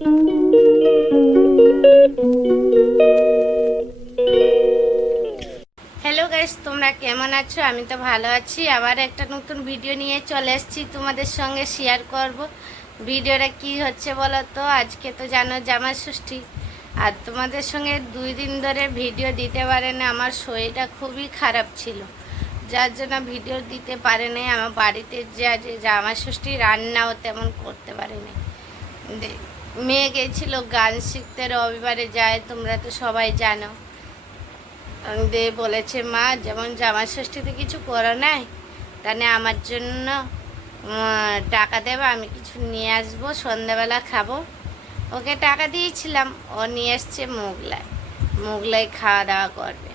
Hello guys, তোমরা কেমন আছো? আমি তো ভালো আছি। আবার একটা নতুন ভিডিও নিয়ে চলে এসেছি, তোমাদের সঙ্গে শেয়ার করব। ভিডিওটা কি হচ্ছে বলো তো? আজকে তো জানো জামাই ষষ্ঠী, আর তোমাদের সঙ্গে 2 দিন ধরে ভিডিও দিতে পারে না। আমার শরীরটা খুবই খারাপ ছিল, যার জন্য ভিডিও দিতে পারে নাই। আমার বাড়িতে যে জামাই ষষ্ঠী রান্নাও তেমন করতে পারে নাই। মেয়ে গেছিলো গান শিখতে, রবিবারে যায়, তোমরা তো সবাই জানো। দিয়ে বলেছে, মা যেমন জামাই ষষ্ঠীতে কিছু করো নাই, তাহলে আমার জন্য টাকা দেবে, আমি কিছু নিয়ে আসবো, সন্ধ্যাবেলা খাবো। ওকে টাকা দিয়েছিলাম, ও নিয়ে এসছে মোগলাই। মোগলাই খাওয়া দাওয়া করবে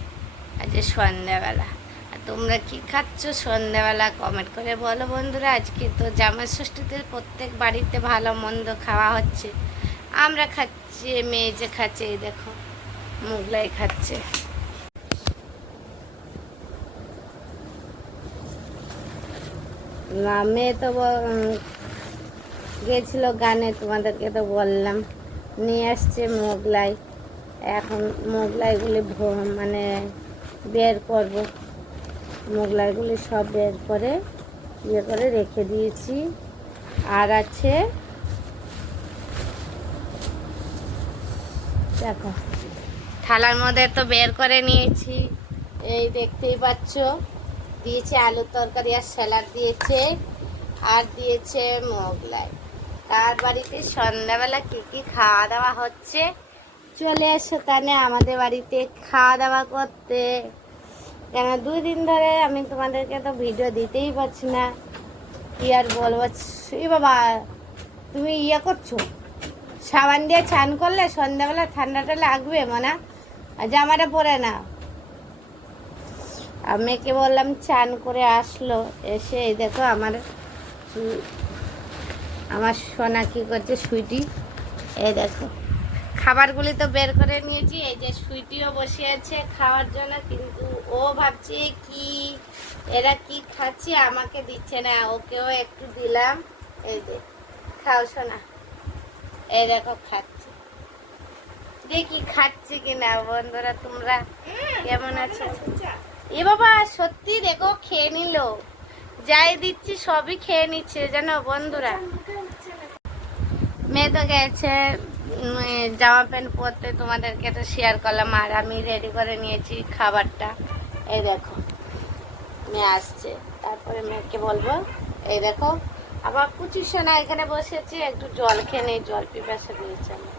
আজকে সন্ধ্যাবেলা। আর তোমরা কি খাচ্ছ সন্ধ্যাবেলা কমেন্ট করে বলো বন্ধুরা। আজকে তো জামাই ষষ্ঠীতে প্রত্যেক বাড়িতে ভালো মন্দ খাওয়া হচ্ছে। আমরা খাচ্ছি, মেয়ে যে খাচ্ছে, এই দেখো মোগলাই খাচ্ছে। মেয়ে তো গেছিল গানে, তোমাদেরকে তো বললাম। নিয়ে আসছে মোগলাই। এখন মোগলাইগুলি মানে বের করব। মোগলাইগুলি সব বের করে ইয়ে করে রেখে দিয়েছি। আর আছে দেখো, থালার মধ্যে তো বের করে নিয়েছি, এই দেখতেই পাচ্ছ। দিয়েছে আলুর তরকারি আর স্যালাড দিয়েছে, আর দিয়েছে মোগলাই। তার বাড়িতে সন্ধ্যাবেলা কি কি খাওয়া দাওয়া হচ্ছে, চলে এসো তাহলে আমাদের বাড়িতে খাওয়া দাওয়া করতে। কেন 2 দিন ধরে আমি তোমাদেরকে তো ভিডিও দিতেই পারছি না, কি আর বলবো। এ বাবা, তুমি ইয়ে করছো, সাবান দিয়ে চান করলে সন্ধ্যাবেলা ঠান্ডাটা লাগবে মনে, জামাটা পরে না। মেয়েকে বললাম চান করে আসলো, এসে এই দেখো আমার সোনা কি করছে, সুইটি। এই দেখো খাবারগুলি তো বের করে নিয়েছি। এই যে সুইটিও বসে আছে খাওয়ার জন্য, কিন্তু ও ভাবছে কি এরা কি খাচ্ছে, আমাকে দিচ্ছে না, ওকেও একটু দিলাম। এই যে খাও সোনা, এই দেখো খাচ্ছে। দেখি খাচ্ছে কিনা বন্ধুরা, তোমরা কেমন আছো? এ বাবা সত্যি দেখো খেয়ে নিল, যাই দিচ্ছি সবই খেয়ে নিচ্ছে জানো বন্ধুরা। মেয়ে তো গেছে জামা প্যান্ট পরতে, তোমাদেরকে তো শেয়ার করলাম। আর আমি রেডি করে নিয়েছি খাবারটা। এই দেখো মেয়ে আসছে, তারপরে মেয়েকে বলবো। এই দেখো আবার কুচি সোনা এখানে বসেছে, একটু জল খেয়ে নেই, জল পিপাসা দিয়েছে আমার।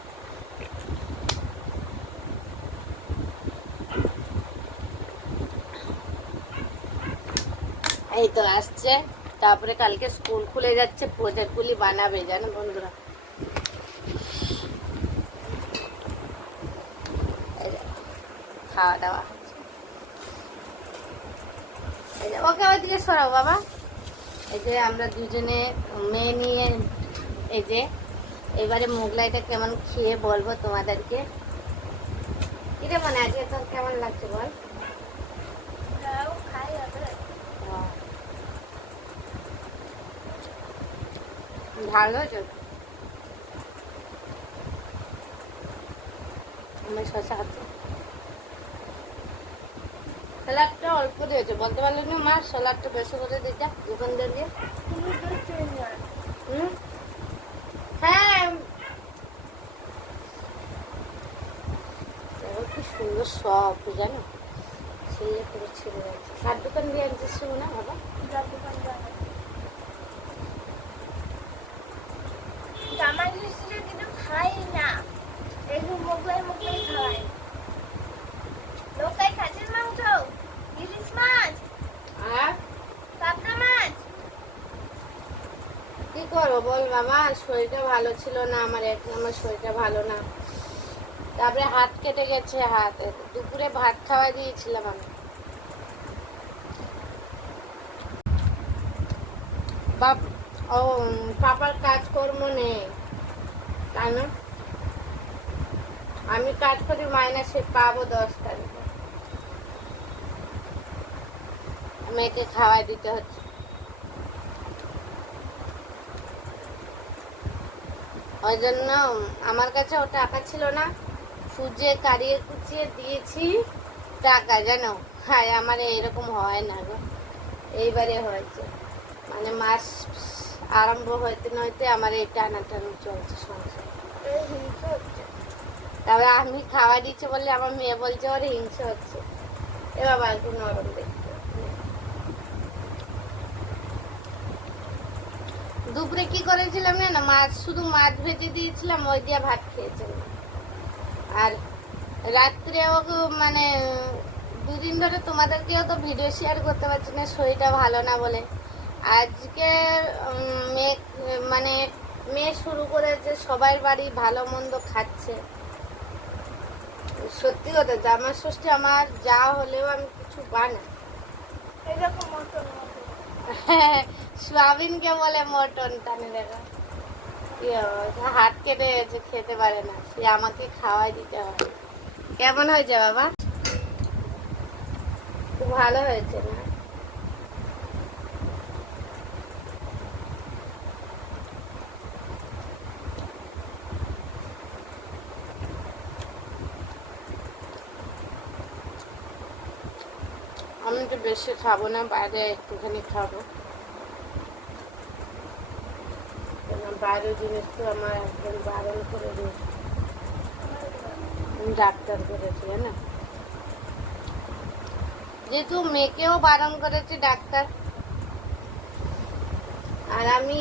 এই তো আসছে, তারপরে কালকে স্কুল খুলে যাচ্ছে, প্রজেক্টগুলি বানাবে জানো বন্ধুরা। খাওয়া দাওয়া ওকে ওইদিকে সরাও বাবা। এই যে আমরা দুজনে মেয়ে নিয়ে, এই যে এবারে মোগলাইটা কেমন খেয়ে বলবো তোমাদেরকে। কিরে মনে আজকে তোর কেমন লাগছে বল? ভালো হয়েছে। আমি শশা খাচ্ছি, স্যালাডটা অল্প দিয়েছে, বলতে পারলে না মা স্যালাডটা বেশি করে দিতে দোকানদার দিয়ে। হ্যাঁ কি সুন্দর সব জানো, ছেলে করে ছেড়ে যাচ্ছে। কার দোকান দিয়ে আনছিস না বাবা? জামাই ষষ্ঠীতে কিন্তু খাই না, একটু মোগলাই মোগলাই খাই। লোকাই খাসির মাংস, ইলিশ মাছ আর পাবদা মাছ। কি করবো বল বাবা, শরীরটা ভালো ছিল না আমার, আমার শরীরটা ভালো না। তারপরে হাত কেটে গেছে, হাত দুপুরে ভাত খাওয়া দিয়েছিলাম আমি। বাপ ও পাপার কাজকর্ম নেই তাই না, আমি কাজ করি মাইনাসে পাবো 10 তারিখে। মেয়েকে খাওয়াই দিতে হচ্ছে। ও ওই জন্য আমার কাছে ও টাকা ছিল না, সুজে কারিয়ে কুচিয়ে দিয়েছি টাকা, জানো। হ্যাঁ, আমার এরকম হয় না গো, এইবারে হয়েছে। মানে মাস আরম্ভ হইতে নইতে আমার এই টানাটানি চলছে সংসার। হিংসা হচ্ছে। তারপরে আমি খাওয়া দিচ্ছে বললে আমার মেয়ে বলছে ওর হিংসা হচ্ছে। এ বাবা একটু নরম দেখতে। দুপুরে কি করেছিলাম না, মাছ, শুধু মাছ ভেজে দিয়েছিলাম, ওই দিয়ে ভাত খেয়েছিলাম। আর রাত্রেও মানে দুদিন ধরে তোমাদেরকেও তো ভিডিও শেয়ার করতে পারছি না, শরীরটা ভালো না বলে। আজকে মেয়ে মানে মেয়ে শুরু করেছে, সবাই বাড়ি ভালো মন্দ খাচ্ছে। সত্যি কথা, জামাই ষষ্ঠী আমার যা হলেও আমি কিছু বানাই। এরকম মতন সোয়াবিনকে বলে মটন, টানে দেখা হাত কেটে গেছে, খেতে পারে না, সে আমাকে খাওয়াই দিতে হবে। কেমন হয়েছে বাবা? খুব ভালো হয়েছে না? আমি তো বেশি খাবো না, বাইরে একটুখানি খাবো। বাইরের জিনিস তো আমার একদম বারণ করে দিয়েছে, ডাক্তার করেছে না, যেহেতু মেয়েকেও বারণ করেছে ডাক্তার। আর আমি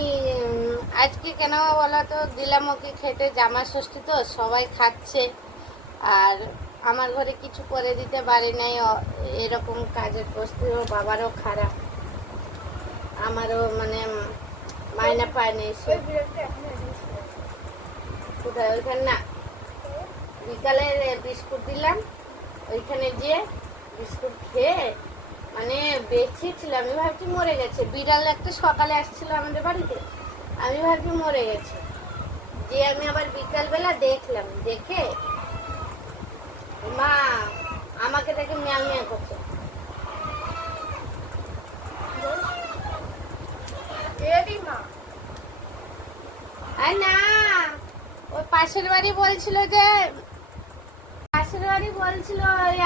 আজকে কেন বলো তো দিলাম ওকে খেতে, জামাই ষষ্ঠী তো সবাই খাচ্ছে, আর আমার ঘরে কিছু করে দিতে পারি নাই। এরকম কাজের পরিস্থিতি, ওর বাবারও খারাপ, আমারও মানে মাইনা পায়নি। কোথায়? ওইখানে না, বিকালে বিস্কুট দিলাম, ওইখানে গিয়ে বিস্কুট খেয়ে মানে বেঁচেছিলাম, আমি ভাবছি মরে গেছে। বিড়াল একটা সকালে আসছিল আমাদের বাড়িতে, আমি ভাবছি মরে গেছে। যে আমি আবার বিকালবেলা দেখলাম, দেখে মা আমাকে দেখে মিয়াও মিয়া করছে। আর না, ওই পাশের বাড়ি বলছিল যে, পাশের বাড়ি বলছিল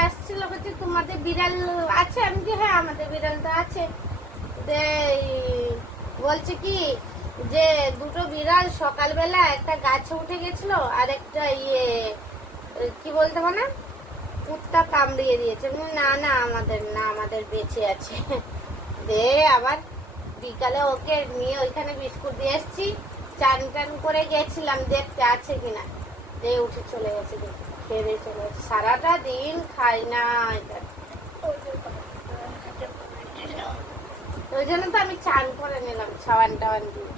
আসছিল, বলছে তোমাদের বিড়াল আছে? আমি কি হ্যাঁ আমাদের বিড়াল তো আছে। বলছে কি যে দুটো বিড়াল সকালবেলা একটা গাছে উঠে গেছিল, আর একটা কি বলতে মানে কুত্তা কামড়িয়ে দিয়েছে। না না আমাদের না, আমাদের বেঁচে আছে। দে আবার বিকালে ওকে নিয়ে ওইখানে বিস্কুট দিয়ে এসছি, চান টান করে গেছিলাম দেখতে আছে কিনা, দিয়ে উঠে চলে গেছে, খেয়ে দিয়ে চলে গেছে। সারাটা দিন খাই না এটা, ওই জন্য তো আমি চান করে নিলাম সাবান টাবান দিয়ে।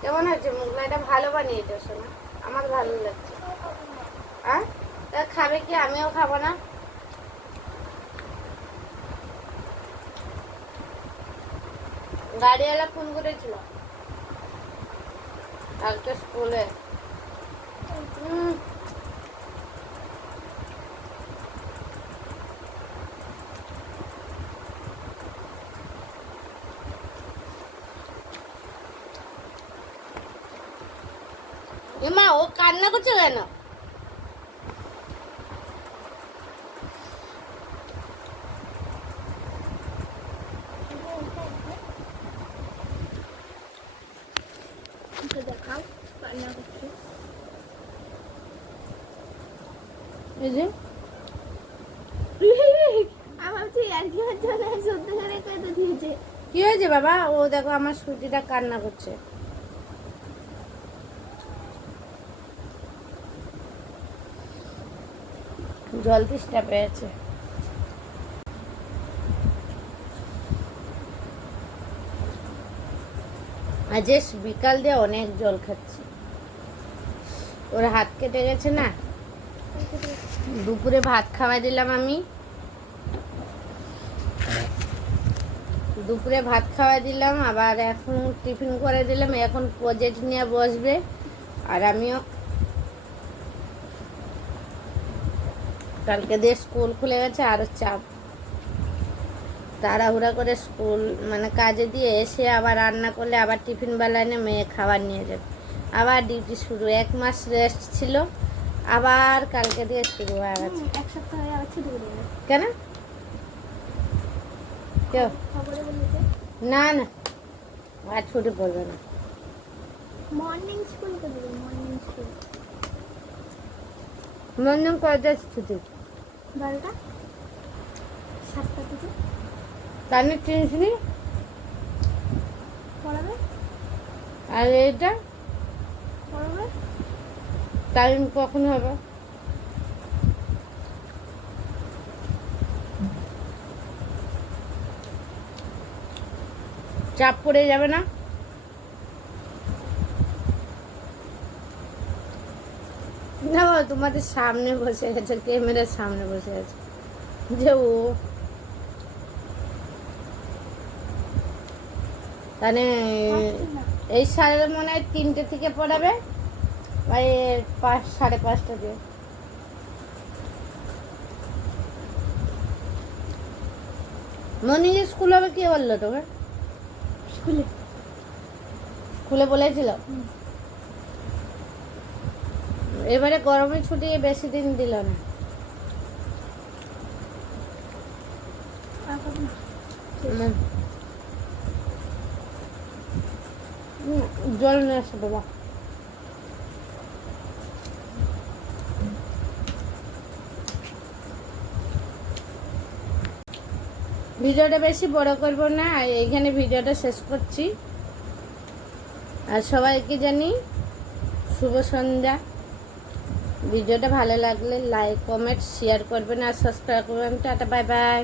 কেমন হয়েছে মুগলাইটা? ভালো বানিয়েছো শোনা, আমার ভালো লাগছে। হ্যাঁ, তা খাবে কি? আমিও খাবো না। গাড়িওয়ালা ফোন করেছিল কালকে স্কুলে। এমা ও কান্না করছে কেন? দেখাও রান্না করছি। এই যে আমার ভাবছি আর কি হচ্ছে না, সত্যি করে কত দিয়েছে। কি হয়েছে বাবা? ও দেখো আমার সুজিটা কান্না করছে। জল তৃষ্ণা পেয়েছে। আজ বিকাল দিয়ে অনেক জল খাচ্ছি, ওর হাত কেটে গেছে না। দুপুরে ভাত খাওয়াই দিলাম আমি, দুপুরে ভাত খাওয়াই দিলাম, আবার এখন টিফিন করে দিলাম। এখন প্রজেক্ট নিয়ে বসবে, আর আমিও কালকে দিয়ে স্কুল খুলে গেছে, আরো চাপ। তাড়াহুড়া করে স্কুল মানে কাজে দিয়ে এসে আবার রান্না করলে আবার টিফিন বেলা এনে মেয়ে খাবার নিয়ে যাবে, আবার ডিউটি শুরু। 1 মাস রেস্ট ছিল, আবার কালকে দিয়ে শুরু হয়ে গেছে। এক সপ্তাহ হয়ে আবার ছুটি করে দেবে। কেন? কেউ খবরে বলেছে না না, আর ছুটি পড়বে না। মর্নিং স্কুল করে দেবে, মর্নিং স্কুল মর্নিং কয়টা ছুটি? 12টা 7টা থেকে তাহলে টেনশনই। পড়াবে আর এইটা পড়াবে টাইম কখন হবে? চাপ পড়ে যাবে না? না, তোমাদের সামনে বসে গেছে, ক্যামেরার সামনে বসে আছে যে ও। তাহলে এই সালে মনে হয় 3টে থেকে পড়াবে, আর 5, 5:30 দিয়ে। মর্নিং স্কুল হবে কে বললো তোকে? স্কুলে স্কুলে বলেছিল? এবারে গরমের ছুটি বেশি দিন দিল না। আর কত না জল নিয়ে আসো বাবা। ভিডিওটা বেশি বড় করব না, এইখানে ভিডিওটা শেষ করছি। আর সবাইকে জানি শুভ সন্ধ্যা। ভিডিওটা ভালো লাগলে লাইক কমেন্ট শেয়ার করবেন আর সাবস্ক্রাইব করবেন। Tata, bye bye.